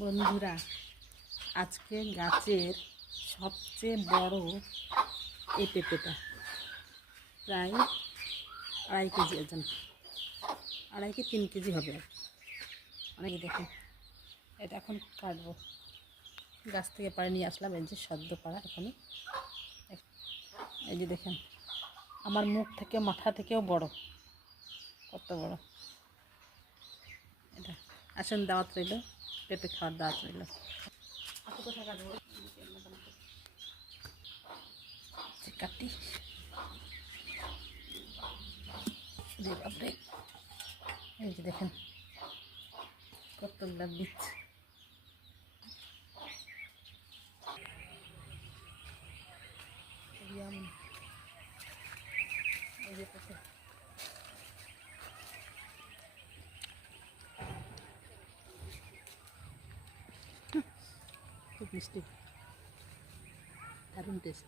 বন্ধুরা, আজকে গাছের সবচেয়ে বড় এই পেঁপেটা প্রায় 2.5 কেজি ওজন, 2.5 কি 3 কেজি হবে। অনেকে দেখুন, এটা এখন কাটবো। গাছ থেকে পাড়ে নিয়ে আসলাম, এই যে সদ্য পাড়া। এখনই এই যে দেখেন, আমার মুখ থেকে মাথা থেকেও বড়, কত বড় এটা। আসুন, দাওয়াত রইল, পেঁপে খাওয়ার দাওয়াত রইল। কাটি এই যে দেখেন কতগুলা বীজ। এই যে পেঁপে, খুব মিষ্টি, দারুণ টেস্ট।